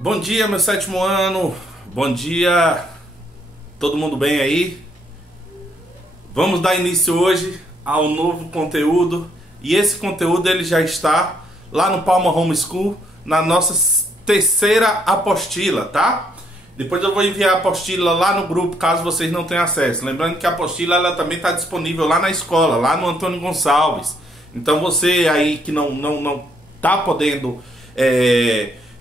Bom dia, meu sétimo ano. Bom dia, todo mundo bem aí? Vamos dar início hoje ao novo conteúdo. E esse conteúdo ele já está lá no Palma Homeschool, na nossa terceira apostila, tá? Depois eu vou enviar a apostila lá no grupo, caso vocês não tenham acesso. Lembrando que a apostila ela também está disponível lá na escola, lá no Antônio Gonçalves. Então você aí que não está podendo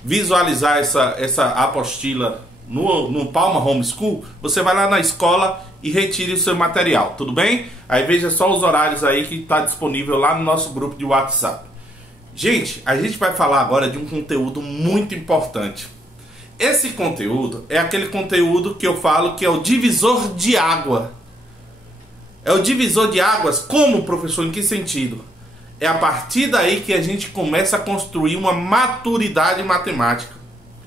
visualizar essa apostila no Palma Homeschool, você vai lá na escola e retire o seu material, tudo bem? Aí veja só os horários aí que está disponível lá no nosso grupo de WhatsApp. Gente, a gente vai falar agora de um conteúdo muito importante. Esse conteúdo é aquele conteúdo que eu falo que é o divisor de água. É o divisor de águas como, professor? Em que sentido? É a partir daí que a gente começa a construir uma maturidade matemática.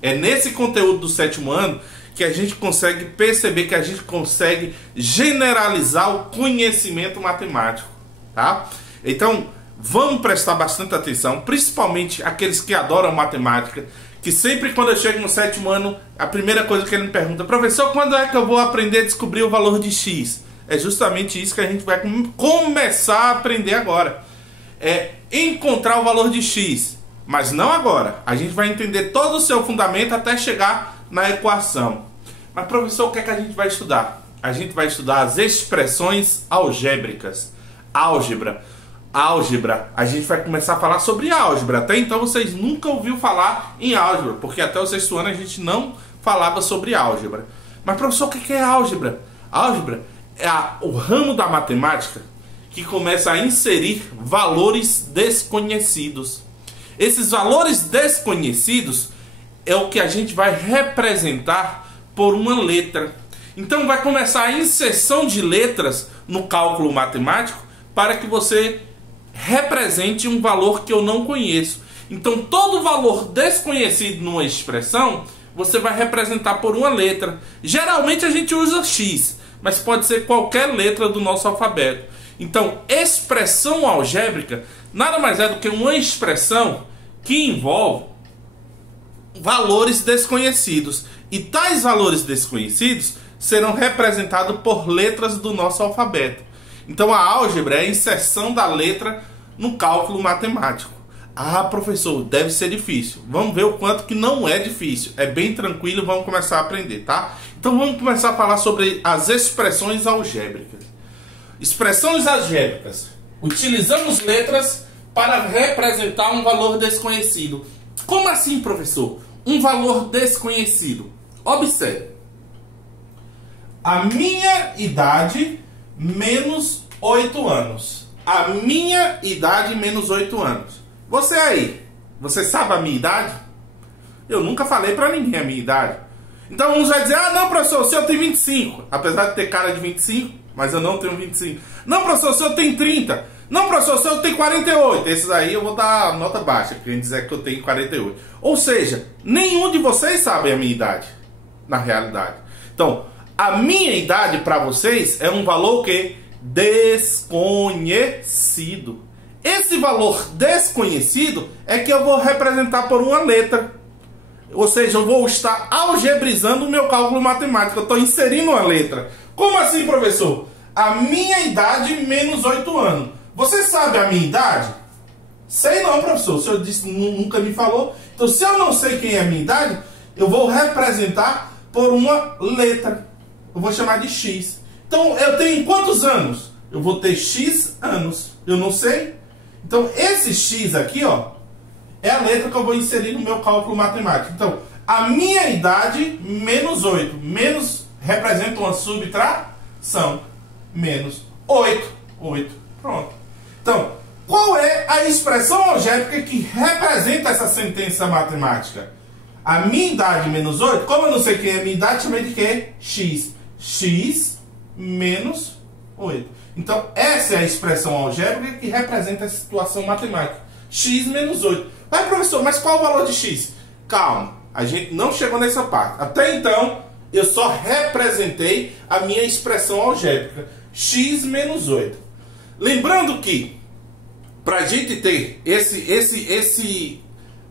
É nesse conteúdo do sétimo ano que a gente consegue perceber, que a gente consegue generalizar o conhecimento matemático, tá? Então, vamos prestar bastante atenção, principalmente aqueles que adoram matemática, que sempre quando eu chego no sétimo ano, a primeira coisa que ele me pergunta: professor, quando é que eu vou aprender a descobrir o valor de X? É justamente isso que a gente vai começar a aprender agora. É encontrar o valor de X, mas não agora. A gente vai entender todo o seu fundamento até chegar na equação. Mas professor, o que é que a gente vai estudar? A gente vai estudar as expressões algébricas. Álgebra, a gente vai começar a falar sobre álgebra. Até então vocês nunca ouviram falar em álgebra, porque até o sexto ano a gente não falava sobre álgebra. Mas professor, o que é álgebra? Álgebra é o ramo da matemática que começa a inserir valores desconhecidos. Esses valores desconhecidos é o que a gente vai representar por uma letra. Então vai começar a inserção de letras no cálculo matemático para que você represente um valor que eu não conheço. Então todo valor desconhecido numa expressão você vai representar por uma letra. Geralmente a gente usa X, mas pode ser qualquer letra do nosso alfabeto. Então, expressão algébrica nada mais é do que uma expressão que envolve valores desconhecidos. E tais valores desconhecidos serão representados por letras do nosso alfabeto. Então, a álgebra é a inserção da letra no cálculo matemático. Ah, professor, deve ser difícil. Vamos ver o quanto que não é difícil. É bem tranquilo, vamos começar a aprender, tá? Então, vamos começar a falar sobre as expressões algébricas. Expressões algébricas. Utilizamos letras para representar um valor desconhecido. Como assim, professor? Um valor desconhecido. Observe. A minha idade menos 8 anos. A minha idade menos 8 anos. Você aí, você sabe a minha idade? Eu nunca falei para ninguém a minha idade. Então uns vai dizer: ah, não, professor, o senhor tem 25. Apesar de ter cara de 25, mas eu não tenho 25. Não, professor, o senhor tem 30. Não, professor, o senhor tem 48. Esses aí eu vou dar nota baixa, quem dizer que eu tenho 48. Ou seja, nenhum de vocês sabe a minha idade, na realidade. Então, a minha idade para vocês é um valor que desconhecido. Esse valor desconhecido é que eu vou representar por uma letra. Ou seja, eu vou estar algebrizando o meu cálculo matemático. Eu estou inserindo uma letra. Como assim, professor? A minha idade menos 8 anos. Você sabe a minha idade? Sei não, professor. O senhor disse, nunca me falou. Então, se eu não sei quem é a minha idade, eu vou representar por uma letra. Eu vou chamar de X. Então, eu tenho quantos anos? Eu vou ter X anos. Eu não sei. Então, esse X aqui, ó, é a letra que eu vou inserir no meu cálculo matemático. Então, a minha idade menos 8. Menos representa uma subtração. Menos 8. 8. Pronto. Então, qual é a expressão algébrica que representa essa sentença matemática? A minha idade menos 8. Como eu não sei quem é a minha idade, chamei de quê? X. X menos 8. Então, essa é a expressão algébrica que representa a situação matemática. X menos 8. Mas, professor, mas qual o valor de X? Calma, a gente não chegou nessa parte. Até então, eu só representei a minha expressão algébrica. X menos 8. Lembrando que, para a gente ter esse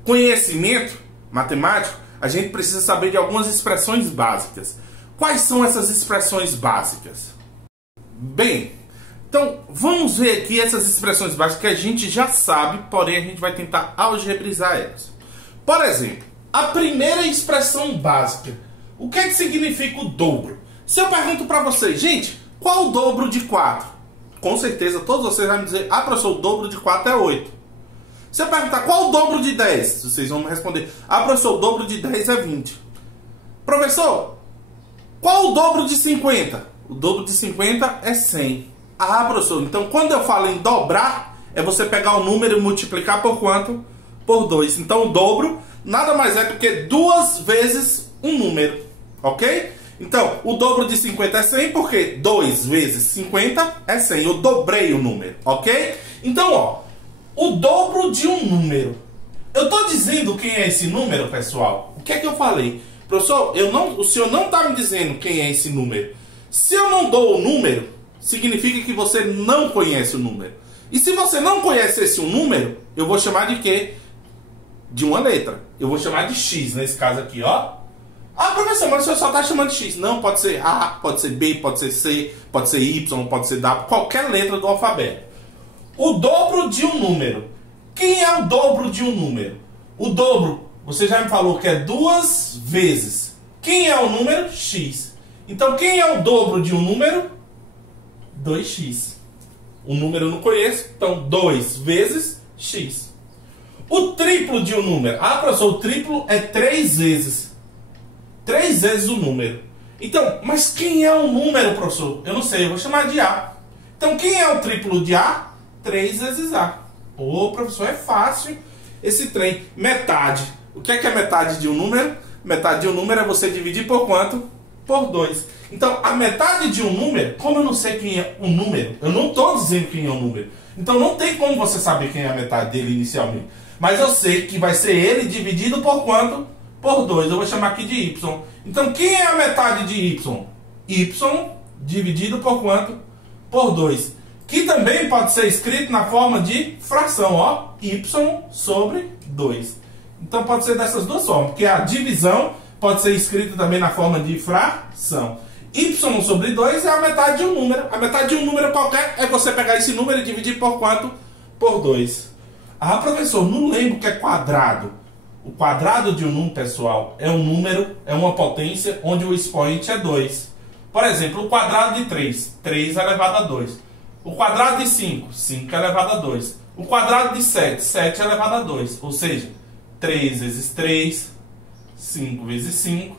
conhecimento matemático, a gente precisa saber de algumas expressões básicas. Quais são essas expressões básicas? Bem, então vamos ver aqui essas expressões básicas que a gente já sabe, porém a gente vai tentar algebrizar elas. Por exemplo, a primeira expressão básica. O que é que significa o dobro? Se eu pergunto para vocês, gente, qual o dobro de 4? Com certeza todos vocês vão me dizer, ah, professor, o dobro de 4 é 8. Se eu perguntar qual o dobro de 10, vocês vão me responder, ah, professor, o dobro de 10 é 20. Professor, qual o dobro de 50? O dobro de 50 é 100. Ah, professor, então quando eu falo em dobrar, é você pegar o número e multiplicar por quanto? Por 2. Então o dobro nada mais é do que 2 vezes um número, ok? Então, o dobro de 50 é 100, porque 2 vezes 50 é 100. Eu dobrei o número, ok? Então, ó, o dobro de um número. Eu estou dizendo quem é esse número, pessoal? O que é que eu falei? Professor, o senhor não está me dizendo quem é esse número. Se eu não dou o número, significa que você não conhece o número. E se você não conhece esse número, eu vou chamar de quê? De uma letra. Eu vou chamar de X, nesse caso aqui, ó. Ah, professor, mas o senhor só está chamando de X. Não, pode ser A, pode ser B, pode ser C, pode ser Y, pode ser W, qualquer letra do alfabeto. O dobro de um número. Quem é o dobro de um número? O dobro, você já me falou que é 2 vezes. Quem é o número? X. Então, quem é o dobro de um número? 2x. O número eu não conheço, então 2 vezes x. O triplo de um número. Ah, professor, o triplo é 3 vezes. 3 vezes o número. Então, mas quem é o número, professor? Eu não sei, eu vou chamar de A. Então, quem é o triplo de A? 3 vezes A. Pô, professor, é fácil esse trem. Metade. O que é metade de um número? Metade de um número é você dividir por quanto? Por 2. Então, a metade de um número, como eu não sei quem é o número, eu não estou dizendo quem é o número. Então, não tem como você saber quem é a metade dele inicialmente. Mas eu sei que vai ser ele dividido por quanto? Por 2. Eu vou chamar aqui de Y. Então, quem é a metade de Y? Y dividido por quanto? Por 2. Que também pode ser escrito na forma de fração, ó. Y sobre 2. Então, pode ser dessas duas formas. Porque a divisão pode ser escrita também na forma de fração. Y sobre 2 é a metade de um número. A metade de um número qualquer é você pegar esse número e dividir por quanto? Por 2. Ah, professor, não lembro o que é quadrado. O quadrado de um número, pessoal, é um número, é uma potência onde o expoente é 2. Por exemplo, o quadrado de 3, 3 elevado a 2. O quadrado de 5, 5 elevado a 2. O quadrado de 7, 7 elevado a 2. Ou seja, 3 vezes 3, 5 vezes 5,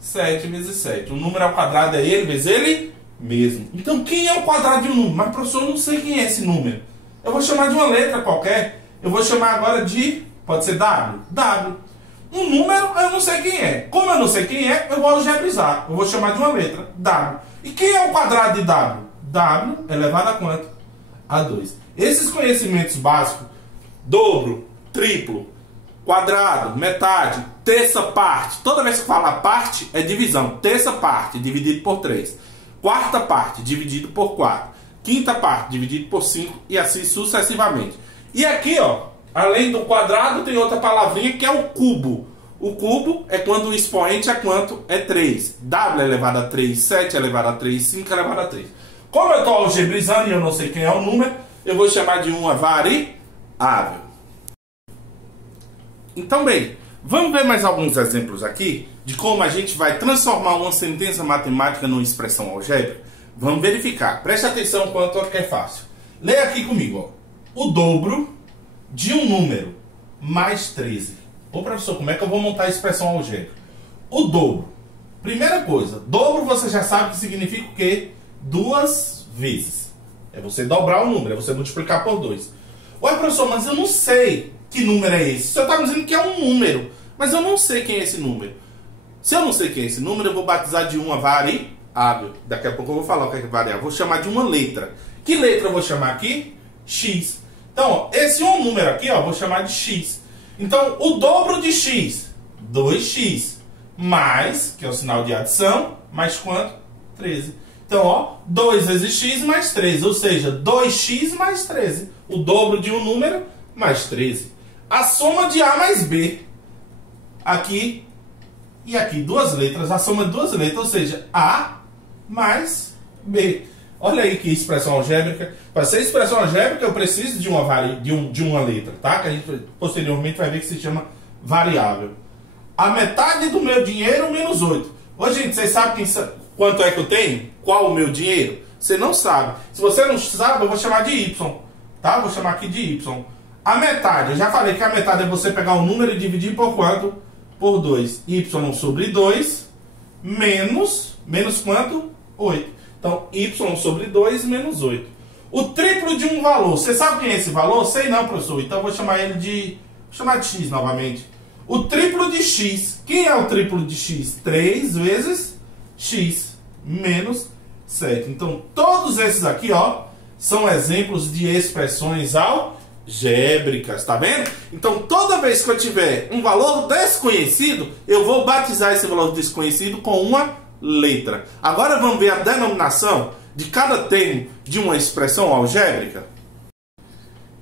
7 vezes 7. O número ao quadrado é ele vezes ele mesmo. Então, quem é o quadrado de um número? Mas, professor, eu não sei quem é esse número. Eu vou chamar de uma letra qualquer. Eu vou chamar agora de... Pode ser W? W. Um número, eu não sei quem é. Como eu não sei quem é, eu vou algebrizar. Eu vou chamar de uma letra. W. E quem é o quadrado de W? W elevado a quanto? A 2. Esses conhecimentos básicos, dobro, triplo, quadrado, metade, terça parte. Toda vez que fala parte, é divisão. Terça parte, dividido por 3. Quarta parte, dividido por 4. Quinta parte, dividido por 5. E assim sucessivamente. E aqui, ó, além do quadrado, tem outra palavrinha que é o cubo. O cubo é quando o expoente é quanto? É 3. W elevado a 3, 7 elevado a 3, 5 elevado a 3. Como eu estou algebrizando e eu não sei quem é o número, eu vou chamar de uma variável. Então, bem, vamos ver mais alguns exemplos aqui de como a gente vai transformar uma sentença matemática numa expressão algébrica. Vamos verificar. Preste atenção quanto é fácil. Leia aqui comigo, ó. O dobro de um número mais 13. Ô, professor, como é que eu vou montar a expressão algébrica? O dobro. Primeira coisa, dobro você já sabe que significa o quê? 2 vezes. É você dobrar o número, é você multiplicar por 2. Ué, professor, mas eu não sei que número é esse. O senhor está me dizendo que é um número, mas eu não sei quem é esse número. Se eu não sei quem é esse número, eu vou batizar de uma variável. Daqui a pouco eu vou falar o que é variável. Vou chamar de uma letra. Que letra eu vou chamar aqui? X. Então, ó, esse um número aqui, ó, vou chamar de X. Então, o dobro de X, 2x, mais, que é o sinal de adição, mais quanto? 13. Então, ó, 2 vezes x mais 13, ou seja, 2x mais 13. O dobro de um número mais 13. A soma de A mais B. Aqui e aqui duas letras, a soma de duas letras, ou seja, A mais B. Olha aí que expressão algébrica. Para ser expressão algébrica, eu preciso de uma letra, tá? Que a gente posteriormente vai ver que se chama variável. A metade do meu dinheiro menos 8. Ô, gente, vocês sabem quanto é que eu tenho? Qual o meu dinheiro? Você não sabe. Se você não sabe, eu vou chamar de Y, tá? Vou chamar aqui de Y. A metade, eu já falei que a metade é você pegar um número e dividir por quanto? Por 2. Y sobre 2 menos quanto? 8. Então, y sobre 2 menos 8. O triplo de um valor. Você sabe quem é esse valor? Sei não, professor. Então, eu vou chamar ele de... Vou chamar de x novamente. O triplo de x. Quem é o triplo de x? 3 vezes x menos 7. Então, todos esses aqui, ó, são exemplos de expressões algébricas. Tá vendo? Então, toda vez que eu tiver um valor desconhecido, eu vou batizar esse valor desconhecido com uma letra. Agora vamos ver a denominação de cada termo de uma expressão algébrica?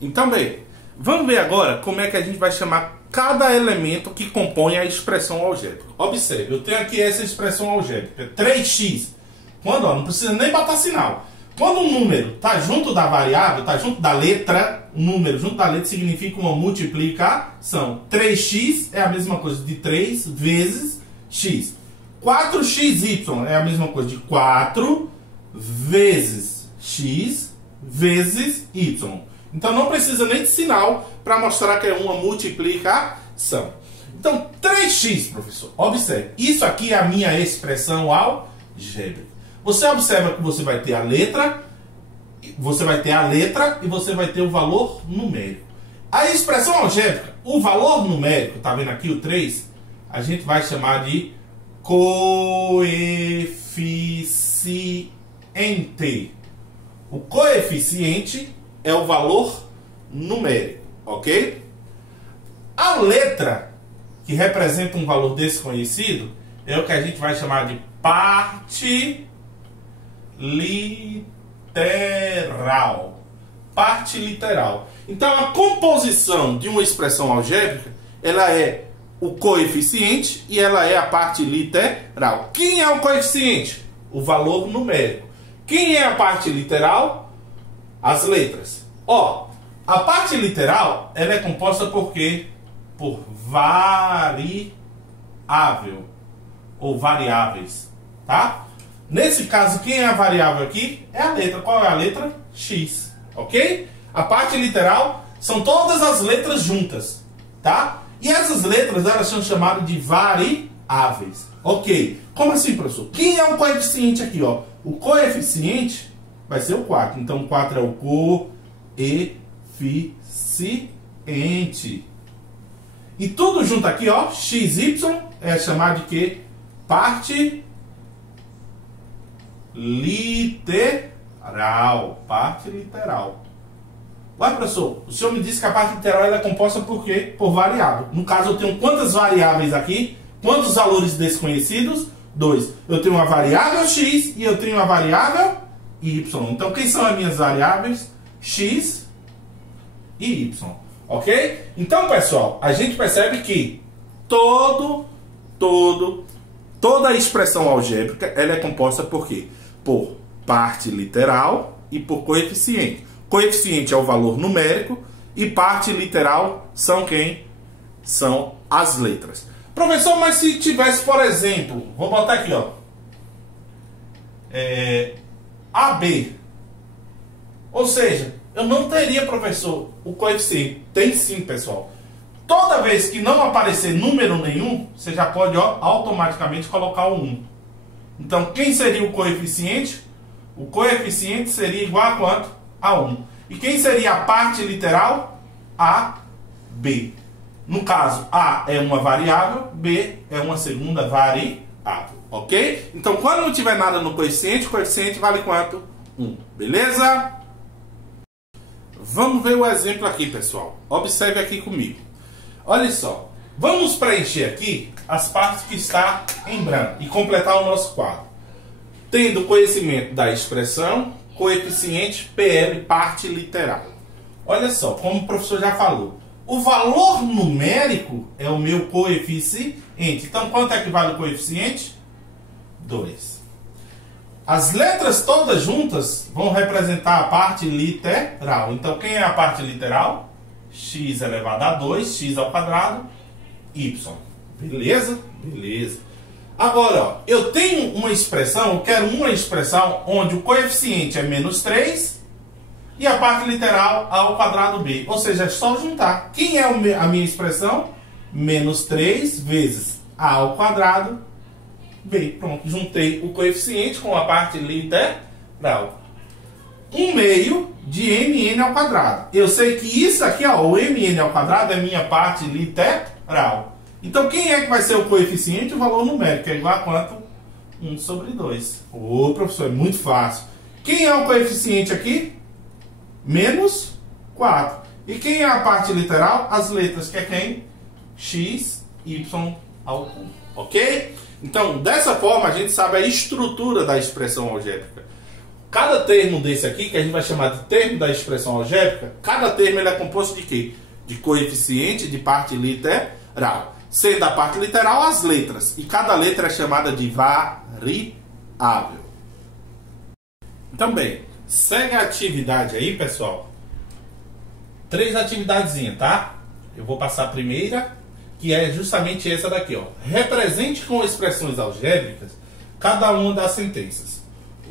Então, bem, vamos ver agora como é que a gente vai chamar cada elemento que compõe a expressão algébrica. Observe, eu tenho aqui essa expressão algébrica, 3x. Quando, ó, não precisa nem botar sinal. Quando um número está junto da variável, está junto da letra, um número junto da letra significa uma multiplicação. 3x é a mesma coisa de 3 vezes x. 4xy é a mesma coisa de 4 vezes x vezes y. Então não precisa nem de sinal para mostrar que é uma multiplicação. Então 3x, professor, observe, isso aqui é a minha expressão algébrica. Você observa que você vai ter a letra e você vai ter o valor numérico. A expressão algébrica, o valor numérico, tá vendo aqui o 3? A gente vai chamar de coeficiente. O coeficiente é o valor numérico, ok? A letra que representa um valor desconhecido é o que a gente vai chamar de parte literal. Parte literal. Então a composição de uma expressão algébrica, ela é o coeficiente e ela é a parte literal. Quem é o coeficiente? O valor numérico. Quem é a parte literal? As letras. Ó, a parte literal, ela é composta por quê? Por variável ou variáveis, tá? Nesse caso, quem é a variável aqui? É a letra. Qual é a letra? X, ok? A parte literal são todas as letras juntas, tá? E essas letras, elas são chamadas de variáveis. Ok. Como assim, professor? Quem é o coeficiente aqui, ó? O coeficiente vai ser o 4. Então, o 4 é o coeficiente. E tudo junto aqui, ó, xy é chamado de quê? Parte literal. Parte literal. Ué, professor, o senhor me disse que a parte literal ela é composta por quê? Por variável. No caso, eu tenho quantas variáveis aqui? Quantos valores desconhecidos? 2. Eu tenho uma variável x e eu tenho uma variável y. Então, quem são as minhas variáveis? X e y. Ok? Então, pessoal, a gente percebe que toda a expressão algébrica ela é composta por quê? Por parte literal e por coeficiente. Coeficiente é o valor numérico e parte literal são quem? São as letras. Professor, mas se tivesse, por exemplo, vou botar aqui, ó, AB. Ou seja, eu não teria, professor, o coeficiente. Tem sim, pessoal. Toda vez que não aparecer número nenhum, você já pode, ó, automaticamente colocar o 1. Então, quem seria o coeficiente? O coeficiente seria igual a quanto? A 1. E quem seria a parte literal? A, B. No caso, A é uma variável, B é uma segunda variável. Ok? Então, quando não tiver nada no coeficiente, o coeficiente vale quanto? 1. Beleza? Vamos ver o exemplo aqui, pessoal. Observe aqui comigo. Olha só. Vamos preencher aqui as partes que está em branco e completar o nosso quadro. Tendo conhecimento da expressão, coeficiente, PL, parte literal. Olha só, como o professor já falou. O valor numérico é o meu coeficiente. Então, quanto é que vale o coeficiente? 2. As letras todas juntas vão representar a parte literal. Então, quem é a parte literal? X elevado a 2, x ao quadrado, y. Beleza? Beleza. Agora, ó, eu tenho uma expressão, eu quero uma expressão onde o coeficiente é menos 3 e a parte literal a ao quadrado b. Ou seja, é só juntar. Quem é a minha expressão? Menos 3 vezes a ao quadrado b. Pronto, juntei o coeficiente com a parte literal. 1 meio de mn ao quadrado. Eu sei que isso aqui, ó, o mn ao quadrado é minha parte literal. Então, quem é que vai ser o coeficiente? O valor numérico, que é igual a quanto? 1 sobre 2. Ô, professor, é muito fácil. Quem é o coeficiente aqui? Menos 4. E quem é a parte literal? As letras, que é quem? X, Y ao cubo. Ok? Então, dessa forma, a gente sabe a estrutura da expressão algébrica. Cada termo desse aqui, que a gente vai chamar de termo da expressão algébrica, cada termo ele é composto de quê? De coeficiente, de parte literal. Sendo a parte literal as letras. E cada letra é chamada de variável. Então, bem, segue a atividade aí, pessoal. 3 atividadezinhas, tá? Eu vou passar a primeira, que é justamente essa daqui, ó. Represente com expressões algébricas cada uma das sentenças.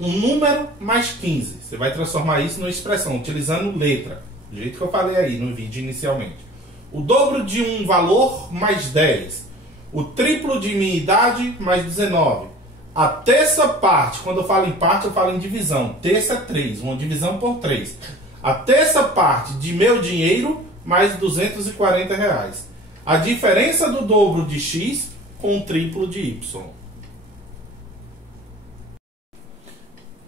Um número mais 15. Você vai transformar isso numa expressão, utilizando letra. Do jeito que eu falei aí no vídeo inicialmente. O dobro de um valor mais 10. O triplo de minha idade mais 19. A terça parte, quando eu falo em parte, eu falo em divisão. Terça é 3, uma divisão por 3. A terça parte de meu dinheiro mais R$240. A diferença do dobro de x com o triplo de y.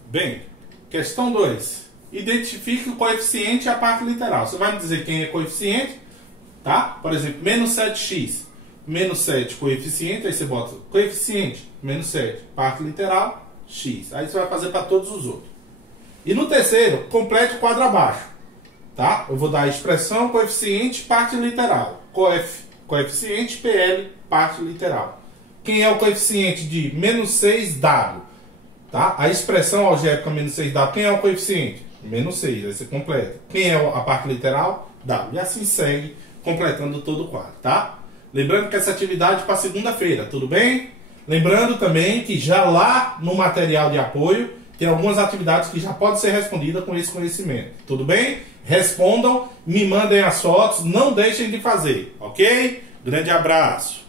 Bem, questão 2. Identifique o coeficiente e a parte literal. Você vai me dizer quem é coeficiente, tá? Por exemplo, menos 7x. Menos 7, coeficiente. Aí você bota coeficiente, menos 7. Parte literal, x. Aí você vai fazer para todos os outros. E no terceiro, complete o quadro abaixo. Tá? Eu vou dar a expressão, coeficiente, parte literal. Coeficiente, PL, parte literal. Quem é o coeficiente de menos 6W? Tá? A expressão algébrica menos 6W, quem é o coeficiente? Menos 6, aí você completa. Quem é a parte literal? W. E assim segue, completando todo o quadro, tá? Lembrando que essa atividade é para segunda-feira, tudo bem? Lembrando também que já lá no material de apoio tem algumas atividades que já podem ser respondidas com esse conhecimento, tudo bem? Respondam, me mandem as fotos, não deixem de fazer, ok? Grande abraço!